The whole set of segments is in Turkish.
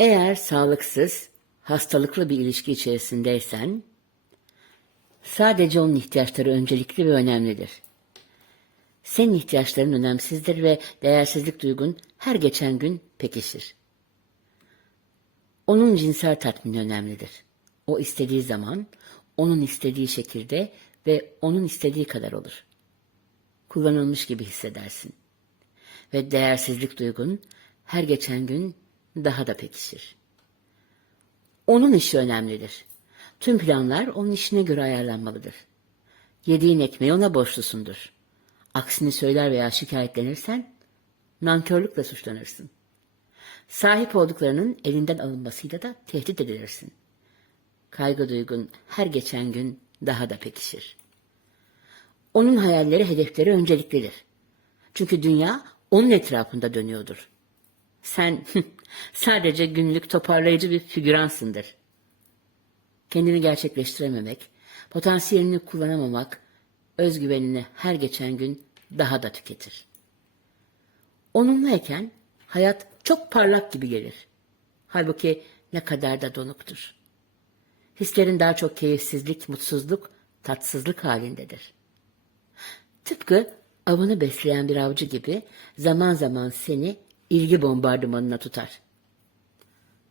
Eğer sağlıksız, hastalıklı bir ilişki içerisindeysen, sadece onun ihtiyaçları öncelikli ve önemlidir. Senin ihtiyaçların önemsizdir ve değersizlik duygun her geçen gün pekişir. Onun cinsel tatmini önemlidir. O istediği zaman, onun istediği şekilde ve onun istediği kadar olur. Kullanılmış gibi hissedersin. Ve değersizlik duygun her geçen gün daha da pekişir. Onun işi önemlidir. Tüm planlar onun işine göre ayarlanmalıdır. Yediğin ekmeği ona borçlusundur. Aksini söyler veya şikayetlenirsen nankörlükle suçlanırsın. Sahip olduklarının elinden alınmasıyla da tehdit edilirsin. Kaygı duygun her geçen gün daha da pekişir. Onun hayalleri, hedefleri önceliklidir. Çünkü dünya onun etrafında dönüyordur. Sen sadece günlük toparlayıcı bir figüransındır. Kendini gerçekleştirememek, potansiyelini kullanamamak, özgüvenini her geçen gün daha da tüketir. Onunlayken hayat çok parlak gibi gelir. Halbuki ne kadar da donuktur. Hislerin daha çok keyifsizlik, mutsuzluk, tatsızlık halindedir. Tıpkı avını besleyen bir avcı gibi zaman zaman seni ilgi bombardımanına tutar.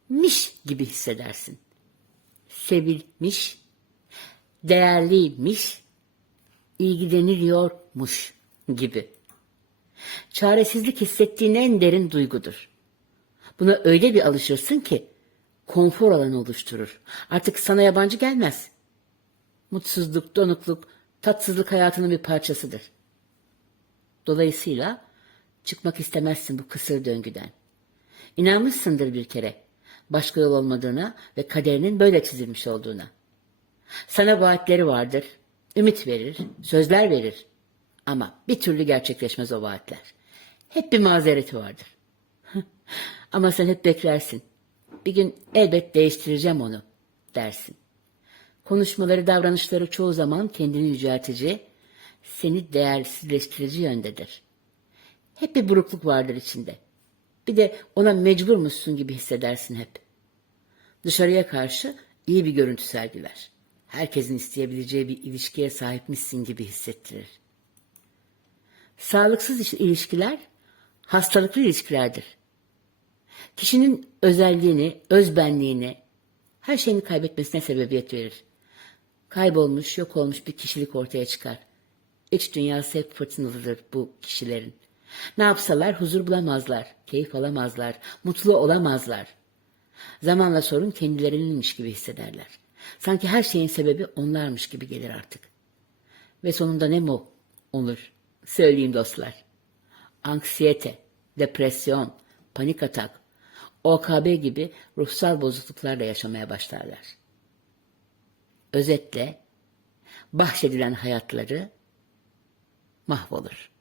Miş gibi hissedersin. Sevilmiş, değerliymiş, ilgileniliyormuş gibi. Çaresizlik hissettiğin en derin duygudur. Buna öyle bir alışırsın ki konfor alanı oluşturur. Artık sana yabancı gelmez. Mutsuzluk, donukluk, tatsızlık hayatının bir parçasıdır. Dolayısıyla çıkmak istemezsin bu kısır döngüden. İnanmışsındır bir kere başka yol olmadığına ve kaderinin böyle çizilmiş olduğuna. Sana vaatleri vardır, ümit verir, sözler verir. Ama bir türlü gerçekleşmez o vaatler. Hep bir mazereti vardır. Ama sen hep beklersin. Bir gün elbet değiştireceğim onu dersin. Konuşmaları, davranışları çoğu zaman kendini yüceltici, seni değersizleştirici yöndedir. Hep bir burukluk vardır içinde. Bir de ona mecburmuşsun gibi hissedersin hep. Dışarıya karşı iyi bir görüntü sergiler. Herkesin isteyebileceği bir ilişkiye sahipmişsin gibi hissettirir. Sağlıksız iş- ilişkiler hastalıklı ilişkilerdir. Kişinin özelliğini, özbenliğini, her şeyini kaybetmesine sebebiyet verir. Kaybolmuş, yok olmuş bir kişilik ortaya çıkar. İç dünyası hep fırtınalıdır bu kişilerin. Ne yapsalar huzur bulamazlar, keyif alamazlar, mutlu olamazlar. Zamanla sorun kendilerininmiş gibi hissederler. Sanki her şeyin sebebi onlarmış gibi gelir artık. Ve sonunda ne mu olur? Söyleyeyim dostlar. Anksiyete, depresyon, panik atak, OKB gibi ruhsal bozukluklarla yaşamaya başlarlar. Özetle bahşedilen hayatları mahvolur.